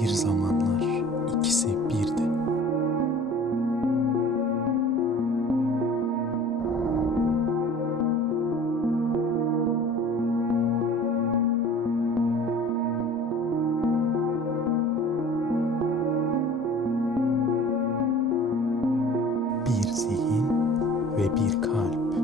Bir zamanlar ikisi birdi. Bir zihin ve bir kalp.